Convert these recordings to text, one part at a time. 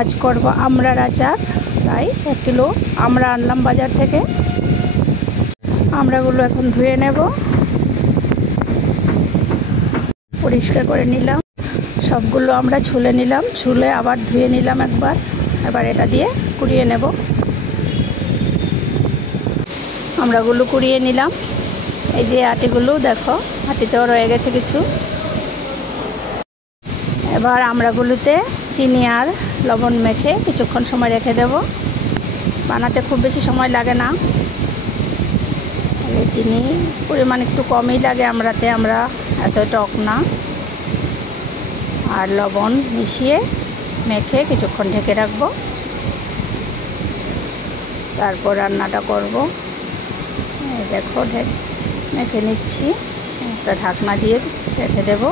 আজ করব আমড়ার আচার, তাই 1 কিলো আমড়া আনলাম বাজার থেকে। আমড়াগুলো এখন ধুয়ে নেব, পরিষ্কার করে নিলাম। সবগুলো আমরা ছুলে নিলাম, ছুলে আবার ধুয়ে নিলাম একবার। এবার এটা দিয়ে কুড়িয়ে নেব। আমড়াগুলো কুড়িয়ে নিলাম। এই যে আটিগুলো দেখো, আটিতেও রয়ে গেছে কিছু। এবার আমড়াগুলোতে চিনি আর লবণ মেখে কিছুক্ষণ সময় রেখে দেব। বানাতে খুব বেশি সময় লাগে না, চিনি পরিমাণ একটু কমই লাগে আমড়াতে, আমরা এত টক না। আর লবণ মিশিয়ে মেখে কিছুক্ষণ ঢেকে রাখবো, তারপর রান্নাটা করব। দেখো মেখে নিচ্ছি, একটা ঢাকনা দিয়ে রেখে দেব।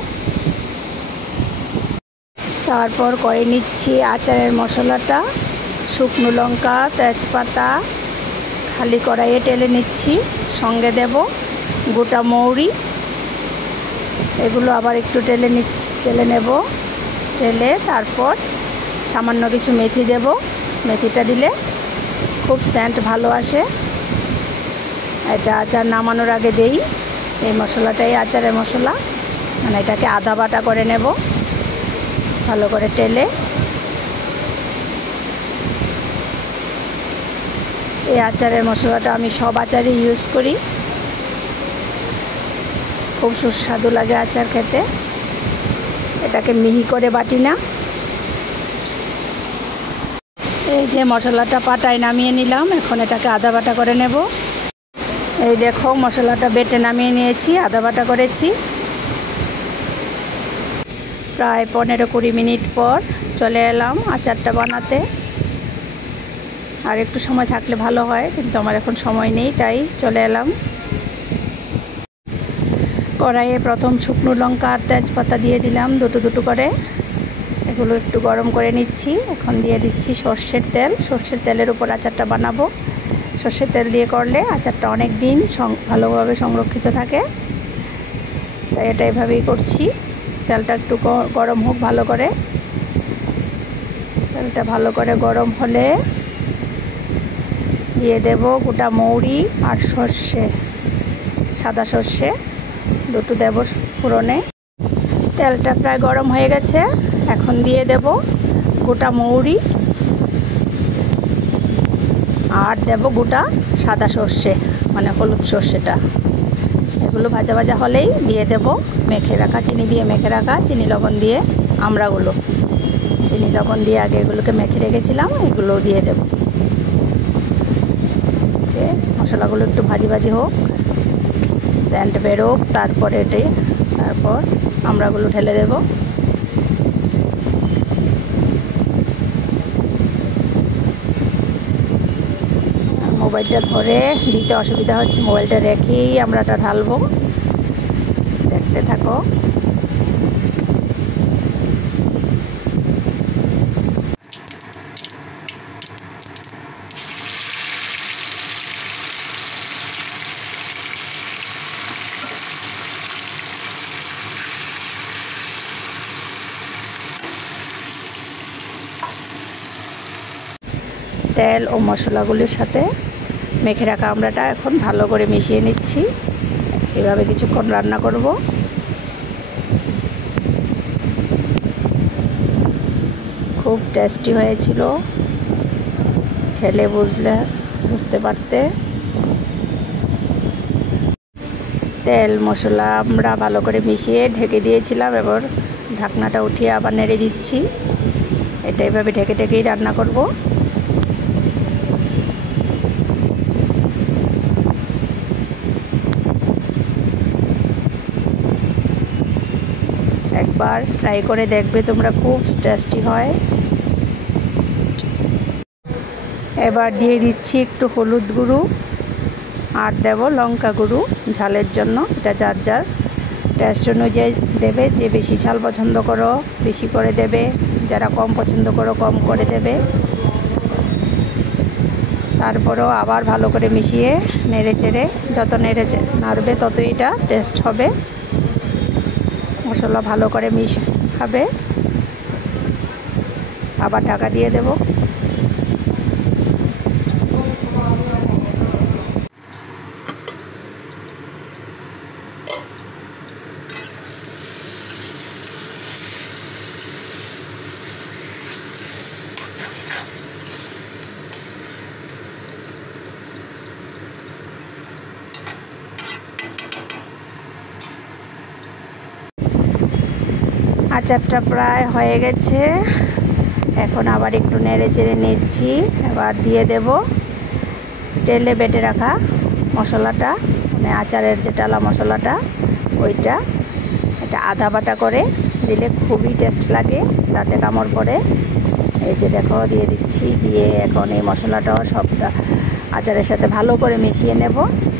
তারপর করে নিচ্ছি আচারের মশলাটা। শুকনো লঙ্কা, তেজপাতা খালি কড়াইয়ে টেলে নিচ্ছি, সঙ্গে দেব গোটা মৌরি। এগুলো আবার একটু টেলে নেব। টেলে তারপর সামান্য কিছু মেথি দেব। মেথিটা দিলে খুব সেন্ট ভালো আসে। এটা আচার নামানোর আগে দেই। এই মশলাটাই আচারের মশলা, মানে এটাকে আদা বাটা করে নেব ভালো করে টেলে। এই আচারের মশলাটা আমি সব আচারে ইউজ করি, খুব সুস্বাদু লাগে আচার খেতে। এটাকে মিহি করে বাটি না। এই যে মশলাটা পাটায় নামিয়ে নিলাম, এখন এটাকে আদা বাটা করে নেব। এই দেখো মশলাটা বেটে নামিয়ে নিয়েছি, আদা বাটা করেছি। প্রায় 15-20 মিনিট পর চলে এলাম আচারটা বানাতে। আর একটু সময় থাকলে ভালো হয়, কিন্তু আমার এখন সময় নেই, তাই চলে এলাম। কড়াইয়ে প্রথম শুকনো লঙ্কা আর তেজপাতা দিয়ে দিলাম দুটো করে। এগুলো একটু গরম করে নিচ্ছি। এখন দিয়ে দিচ্ছি সর্ষের তেল। সর্ষের তেলের উপর আচারটা বানাবো। সর্ষের তেল দিয়ে করলে আচারটা অনেক দিন ভালোভাবে সংরক্ষিত থাকে, তাই এটা এভাবেই করছি। তেলটা একটু গরম হোক ভালো করে। তেলটা ভালো করে গরম হলে দিয়ে দেব গোটা মৌরি আর সর্ষে, সাদা সর্ষে দুটো দেব ফোড়নে। তেলটা প্রায় গরম হয়ে গেছে, এখন দিয়ে দেব গোটা মৌরি আর দেব গোটা সাদা সর্ষে, মানে হলুদ সর্ষেটা। এগুলো ভাজা ভাজা হলেই দিয়ে দেব মেখে রাখা, চিনি দিয়ে মেখে রাখা, চিনি লবণ দিয়ে আমড়াগুলো। চিনি লবণ দিয়ে আগে এগুলোকে মেখে রেখেছিলাম, এগুলোও দিয়ে দেব। যে মশলাগুলো একটু ভাজি ভাজি হোক, সেন্ট বেরোক, তারপর আমড়াগুলো ঢেলে দেব। মোবাইলটা ধরে দিতে অসুবিধা হচ্ছে, মোবাইলটা রেখেই আমড়াটা ঢালবো। দেখতে থাকো। তেল ও মশলাগুলির সাথে মেখে রাখা আমড়াটা এখন ভালো করে মিশিয়ে নিচ্ছি। এভাবে কিছুক্ষণ রান্না করব। খুব টেস্টি হয়েছিল, খেলে বুঝতে পারতে। তেল মশলা আমরা ভালো করে মিশিয়ে ঢেকে দিয়েছিলাম, এবার ঢাকনাটা উঠিয়ে আবার নেড়ে দিচ্ছি। এটা এভাবে ঢেকেই রান্না করব। একবার ট্রাই করে দেখবে তোমরা, খুব টেস্টি হয়। এবার দিয়ে দিচ্ছি একটু হলুদ গুঁড়ো আর দেব লঙ্কা গুঁড়ো ঝালের জন্য। এটা যার যার টেস্ট অনুযায়ী দেবে। যে বেশি ঝাল পছন্দ করো বেশি করে দেবে, যারা কম পছন্দ করো কম করে দেবে। তারপরেও আবার ভালো করে মিশিয়ে নেড়ে চেড়ে, যত নাড়বে ততই এটা টেস্ট হবে। মশলা ভালো করে খাবে। আবার ঢাকা দিয়ে দেব। আচারটা প্রায় হয়ে গেছে, এখন আবার একটু নেড়ে চেড়ে নিচ্ছি। এবার দিয়ে দেব তেলে বেটে রাখা মশলাটা, মানে আচারের যে টালা মশলাটা ওইটা। এটা আধা বাটা করে দিলে খুবই টেস্ট লাগে, দাঁতে কামড় পড়ে। এই যে দেখো দিয়ে দিচ্ছি, দিয়ে এখন এই মশলাটাও সবটা আচারের সাথে ভালো করে মিশিয়ে নেব।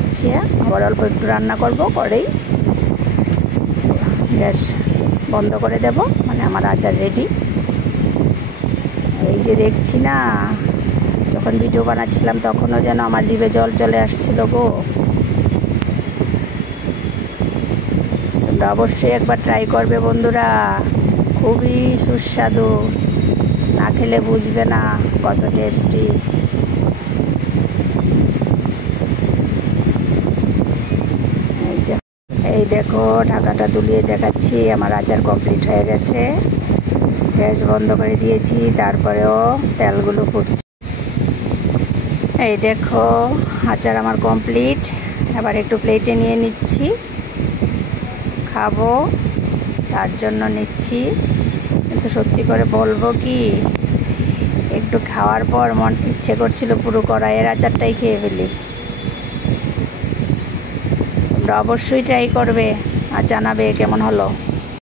মিশিয়ে আবার অল্প একটু রান্না করব, করেই গ্যাস বন্ধ করে দেব, মানে আমার আচার রেডি। এই যে দেখছি না, যখন ভিডিও বানাচ্ছিলাম তখনও যেন আমার জিভে জল চলে আসছিল গো। তোমরা অবশ্যই একবার ট্রাই করবে বন্ধুরা, খুবই সুস্বাদু, না খেলে বুঝবে না কত টেস্টি। এই দেখো ঢাকাটা তুলিয়ে দেখাচ্ছি, আমার আচার কমপ্লিট হয়ে গেছে। গ্যাস বন্ধ করে দিয়েছি, তারপরেও তেলগুলো ফুটছে। এই দেখো আচার আমার কমপ্লিট। এবার একটু প্লেটে নিয়ে নিচ্ছি, খাবো, তার জন্য নিচ্ছি। কিন্তু সত্যি করে বলবো কি, একটু খাওয়ার পর মন ইচ্ছে করছিল পুরো কড়াইয়ের আচারটাই খেয়ে ফেলি। তোমরা অবশ্যই ট্রাই করবে আর জানাবে কেমন হলো।